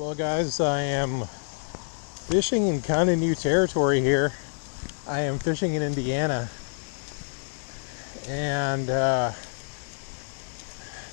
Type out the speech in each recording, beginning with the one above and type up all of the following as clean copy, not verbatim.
Well guys, I am fishing in kind of new territory here. I am fishing in Indiana and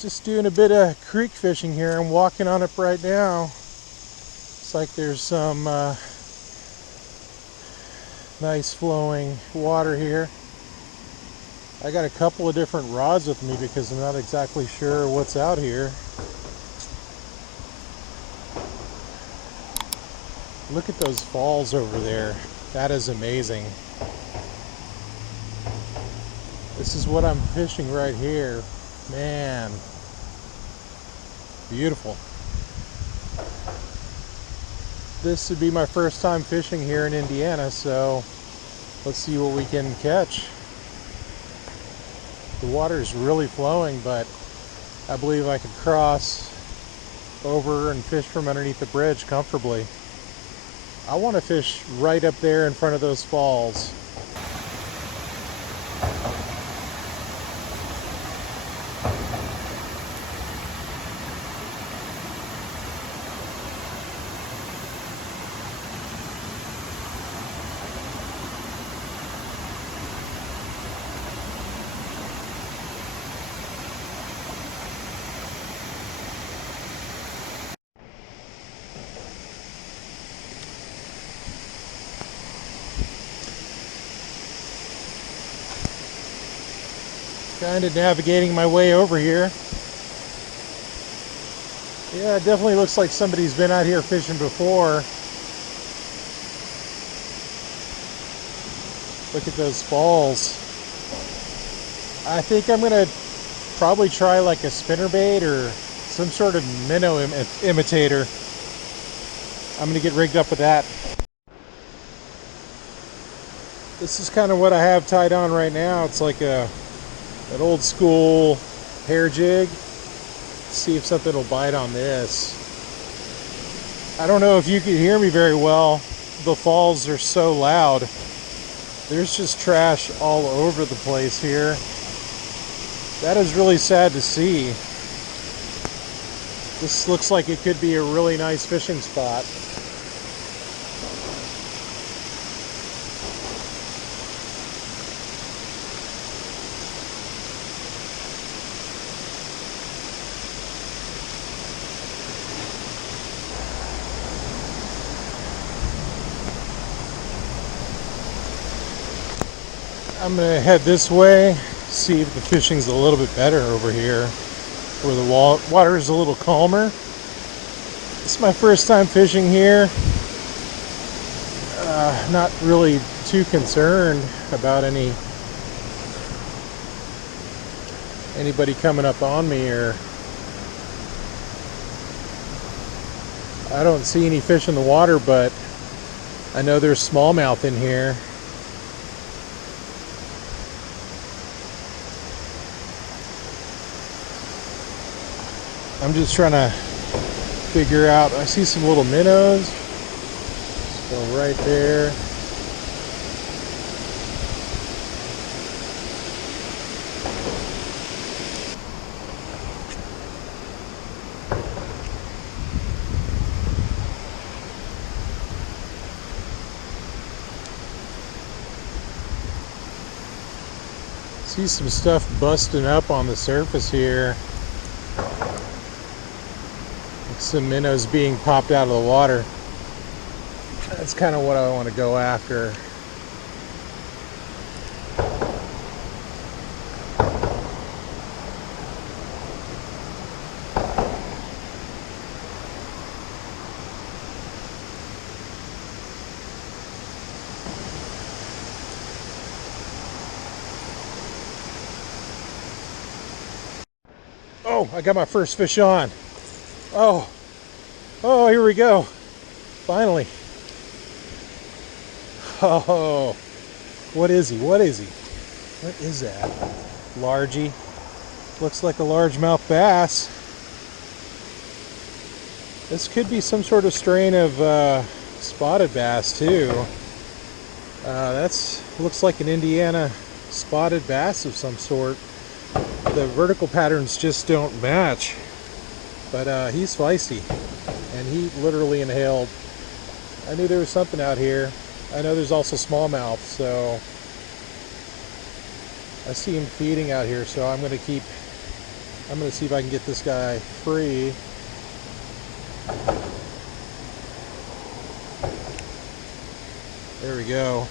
just doing a bit of creek fishing here. I'm walking on it right now. It's like there's some nice flowing water here. I got a couple of different rods with me because I'm not exactly sure what's out here. Look at those falls over there. That is amazing. This is what I'm fishing right here. Man, beautiful. This would be my first time fishing here in Indiana, so let's see what we can catch. The water is really flowing, but I believe I could cross over and fish from underneath the bridge comfortably. I want to fish right up there in front of those falls. Kind of navigating my way over here. Yeah, it definitely looks like somebody's been out here fishing before. Look at those falls. I think I'm gonna probably try like a spinnerbait or some sort of minnow imitator. I'm gonna get rigged up with that. This is kind of what I have tied on right now. It's like an old school hair jig. Let's see if something will bite on this. I don't know if you can hear me very well. The falls are so loud. There's just trash all over the place here. That is really sad to see. This looks like it could be a really nice fishing spot. I'm going to head this way, see if the fishing's a little bit better over here, where the water is a little calmer. It's my first time fishing here. Not really too concerned about anybody coming up on me, or I don't see any fish in the water, but I know there's smallmouth in here. I'm just trying to figure out, I see some little minnows. So right there. See some stuff busting up on the surface here. Some minnows being popped out of the water. That's kind of what I want to go after. Oh, I got my first fish on. Oh, here we go. Finally. Oh, what is he? What is he? What is that? Largy. Looks like a largemouth bass. This could be some sort of strain of spotted bass too. That's looks like an Indiana spotted bass of some sort. The vertical patterns just don't match. But he's feisty. and he literally inhaled. I knew there was something out here. I know there's also smallmouth, so I see him feeding out here, so I'm gonna see if I can get this guy free. There we go.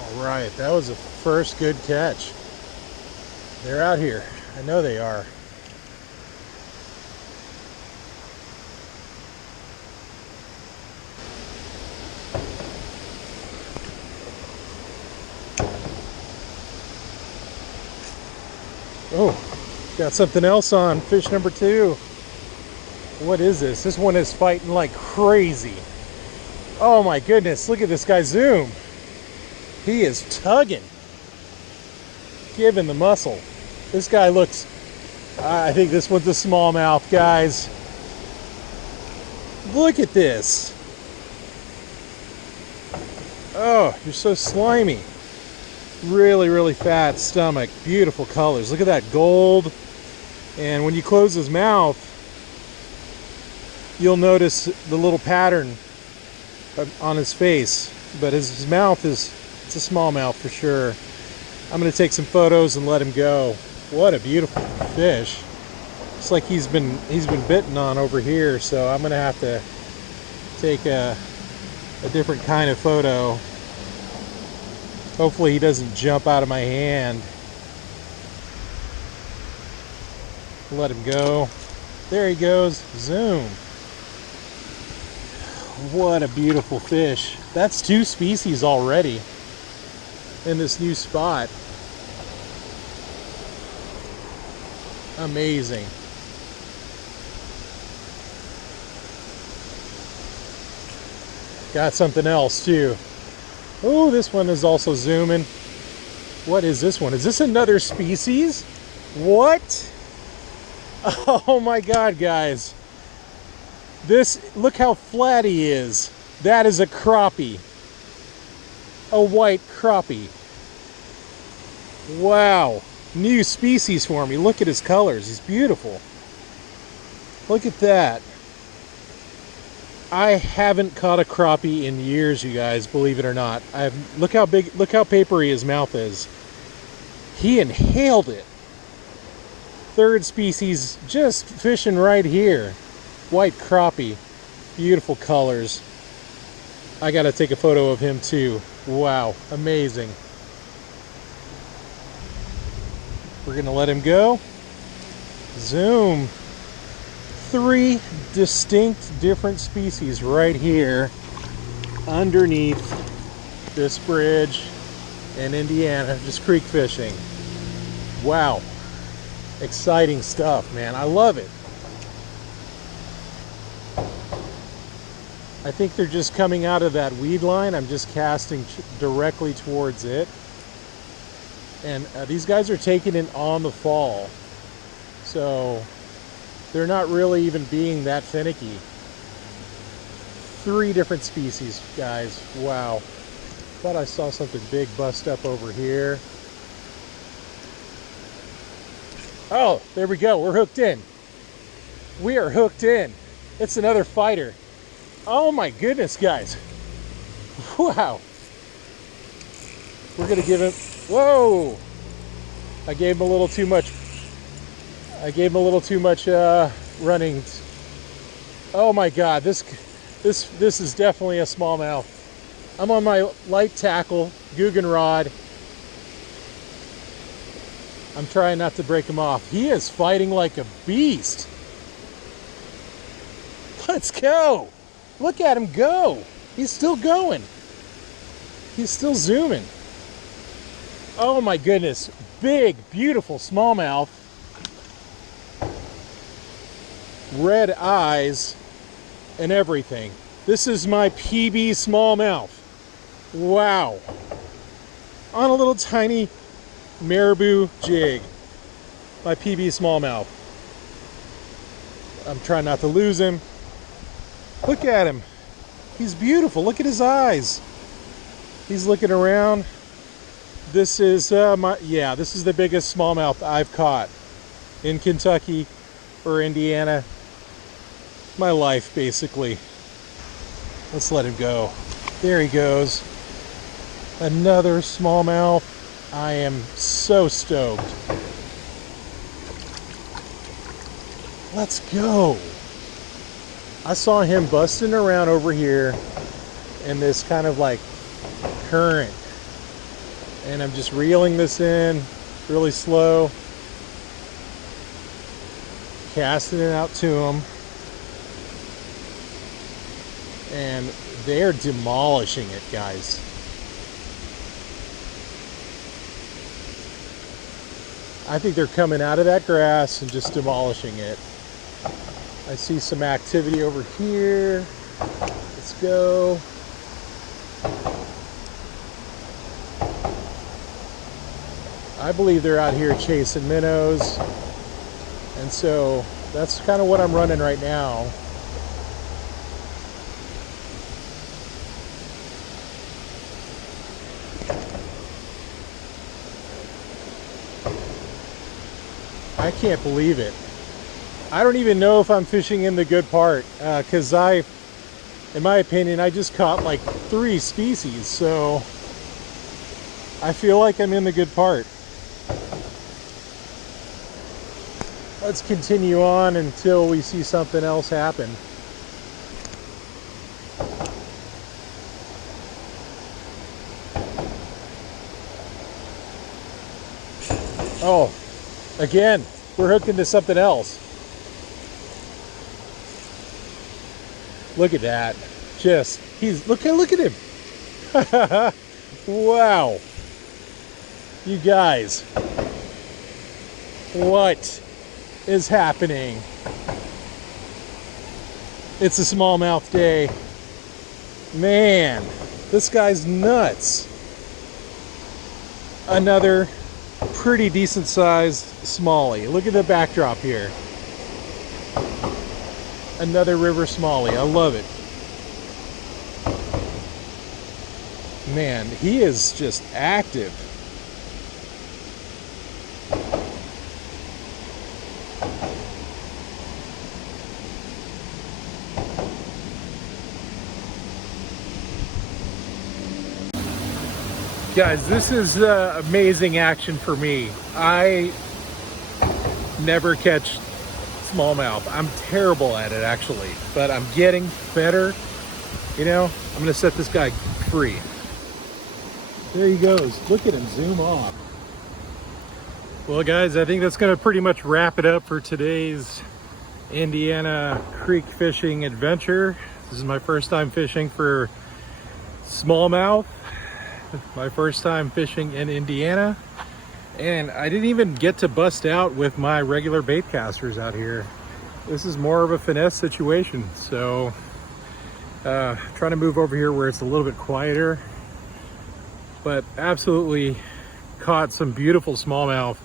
All right, that was the first good catch. They're out here. I know they are. Oh, got something else on. Fish number 2. What is this? This one is fighting like crazy. Oh my goodness, look at this guy zoom. He is tugging. Giving the muscle. This guy looks, I think this one's a smallmouth, guys. Look at this. Oh, you're so slimy. Really, really fat stomach. Beautiful colors. Look at that gold. And when you close his mouth, you'll notice the little pattern on his face. But his mouth is, it's a smallmouth for sure. I'm going to take some photos and let him go. What a beautiful fish. Looks like he's been bitten on over here, so I'm going to have to take a different kind of photo. Hopefully he doesn't jump out of my hand. Let him go. There he goes. Zoom. What a beautiful fish. That's 2 species already in this new spot. Amazing. Got something else too. Oh, this one is also zooming. What is this one? Is this another species? What? Oh my God, guys. This, look how flat he is. That is a crappie. A white crappie. Wow. New species for me. Look at his colors. He's beautiful. Look at that. I haven't caught a crappie in years, you guys, believe it or not. Look how big, look how papery his mouth is. He inhaled it. 3rd species, just fishing right here. White crappie, beautiful colors. I gotta take a photo of him too. Wow, amazing. We're gonna let him go. Zoom. 3 distinct different species right here underneath this bridge in Indiana, just creek fishing. Wow. Exciting stuff, man. I love it. I think they're just coming out of that weed line. I'm just casting directly towards it. And these guys are taking it on the fall. So they're not really even being that finicky. 3 different species, guys. Wow. Thought I saw something big bust up over here. Oh, there we go. We're hooked in. We are hooked in. It's another fighter. Oh my goodness, guys. Wow. We're going to give him... Whoa! I gave him a little too much... running. Oh my God, this is definitely a smallmouth. I'm on my light tackle, Guggen rod. I'm trying not to break him off. He is fighting like a beast. Let's go. Look at him go. He's still going. He's still zooming. Oh my goodness. Big, beautiful smallmouth. Red eyes and everything. This is my PB smallmouth. Wow. On a little tiny marabou jig. My PB smallmouth. I'm trying not to lose him. Look at him. He's beautiful. Look at his eyes. He's looking around. This is this is the biggest smallmouth I've caught in Kentucky or Indiana. My life, basically. Let's let him go. There he goes. Another smallmouth. I am so stoked. Let's go. I saw him busting around over here in this kind of like current, and I'm just reeling this in really slow, casting it out to him, and they're demolishing it, guys. I think they're coming out of that grass and just demolishing it. I see some activity over here. Let's go. I believe they're out here chasing minnows, and so that's kind of what I'm running right now. I can't believe it. I don't even know if I'm fishing in the good part, because in my opinion, I just caught like 3 species, so I feel like I'm in the good part. Let's continue on until we see something else happen. Oh, again, we're hooked into something else. Look at that. Just, look at him. Wow. You guys, what is happening? It's a smallmouth day. Man, this guy's nuts. Another pretty decent sized smallie. Look at the backdrop here. Another river smallie. I love it. Man, he is just active. Guys, this is amazing action for me. I never catch smallmouth. I'm terrible at it, actually, but I'm getting better. You know, I'm gonna set this guy free. There he goes. Look at him zoom off. Well, guys, I think that's gonna pretty much wrap it up for today's Indiana creek fishing adventure. This is my first time fishing for smallmouth. My first time fishing in Indiana, and I didn't even get to bust out with my regular bait casters out here. This is more of a finesse situation, so trying to move over here where it's a little bit quieter, but absolutely caught some beautiful smallmouth,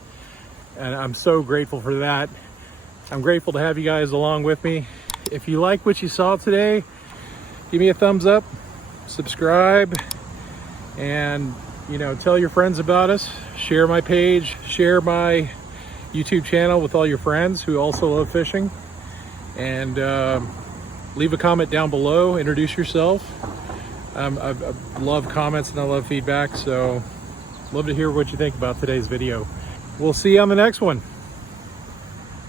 and I'm so grateful for that. I'm grateful to have you guys along with me. If you like what you saw today, give me a thumbs up, subscribe, and you know, tell your friends about us. Share my page, share my YouTube channel with all your friends who also love fishing, and leave a comment down below. Introduce yourself. I love comments and I love feedback, so love to hear what you think about today's video. We'll see you on the next one.